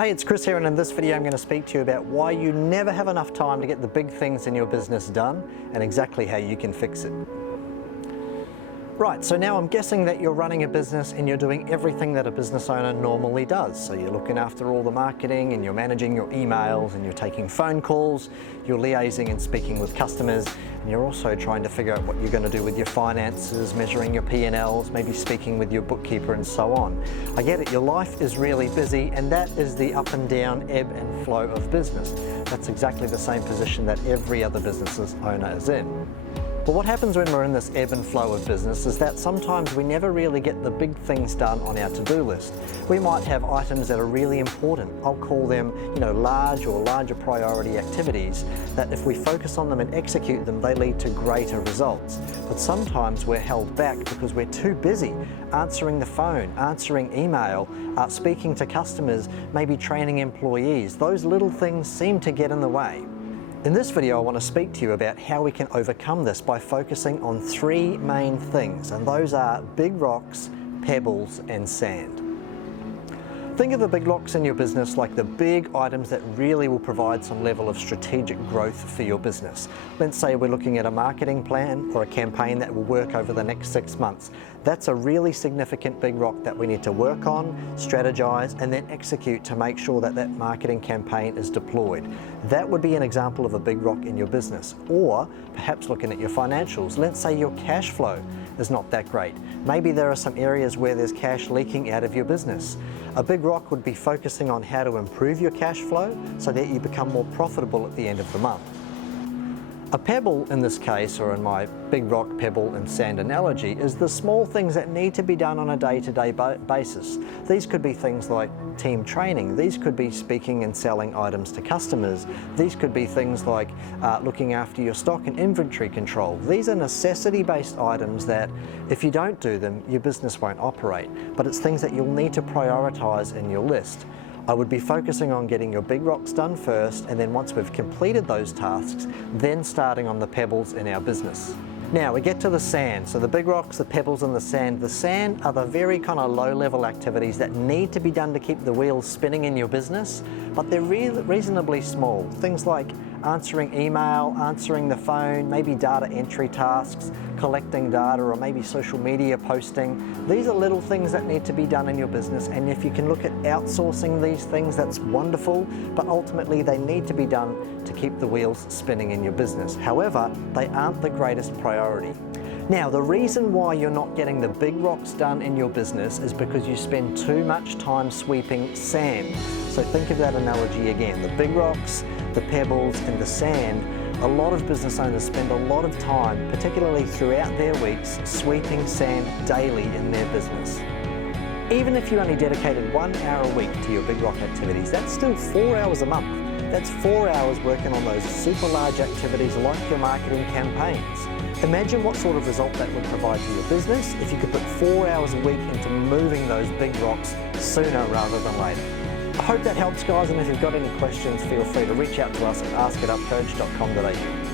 Hey, it's Chris here, and in this video I'm going to speak to you about why you never have enough time to get the big things in your business done and exactly how you can fix it. Right, so now I'm guessing that you're running a business and you're doing everything that a business owner normally does. So you're looking after all the marketing and you're managing your emails and you're taking phone calls, you're liaising and speaking with customers, and you're also trying to figure out what you're going to do with your finances, measuring your P&Ls, maybe speaking with your bookkeeper and so on. I get it, your life is really busy, and that is the up and down, ebb and flow of business. That's exactly the same position that every other business owner is in. But what happens when we're in this ebb and flow of business is that sometimes we never really get the big things done on our to-do list. We might have items that are really important. I'll call them, large or larger priority activities that if we focus on them and execute them, they lead to greater results. But sometimes we're held back because we're too busy answering the phone, answering email, speaking to customers, maybe training employees. Those little things seem to get in the way. In this video, I want to speak to you about how we can overcome this by focusing on three main things, and those are big rocks, pebbles, and sand. Think of the big rocks in your business like the big items that really will provide some level of strategic growth for your business. Let's say we're looking at a marketing plan or a campaign that will work over the next 6 months. That's a really significant big rock that we need to work on, strategize, and then execute to make sure that that marketing campaign is deployed. That would be an example of a big rock in your business. Or perhaps looking at your financials. Let's say your cash flow is not that great. Maybe there are some areas where there's cash leaking out of your business. A big rock would be focusing on how to improve your cash flow so that you become more profitable at the end of the month. A pebble in this case, or in my big rock, pebble and sand analogy, is the small things that need to be done on a day-to-day basis. These could be things like team training. These could be speaking and selling items to customers. These could be things like looking after your stock and inventory control. These are necessity-based items that if you don't do them, your business won't operate. But it's things that you'll need to prioritize in your list. I would be focusing on getting your big rocks done first, and then once we've completed those tasks, then starting on the pebbles in our business. Now we get to the sand. So the big rocks, the pebbles and the sand. The sand are the very kind of low-level activities that need to be done to keep the wheels spinning in your business, but they're reasonably small. Things like answering email, answering the phone, maybe data entry tasks, collecting data, or maybe social media posting. These are little things that need to be done in your business, and if you can look at outsourcing these things, that's wonderful, but ultimately they need to be done to keep the wheels spinning in your business. However, they aren't the greatest priority. Now, the reason why you're not getting the big rocks done in your business is because you spend too much time sweeping sand. So think of that analogy again. The big rocks, the pebbles, and the sand. A lot of business owners spend a lot of time, particularly throughout their weeks, sweeping sand daily in their business. Even if you only dedicated 1 hour a week to your big rock activities, that's still 4 hours a month. That's 4 hours working on those super large activities like your marketing campaigns. Imagine what sort of result that would provide to your business if you could put 4 hours a week into moving those big rocks sooner rather than later. I hope that helps, guys, and if you've got any questions, feel free to reach out to us at ask@upcoach.com.au.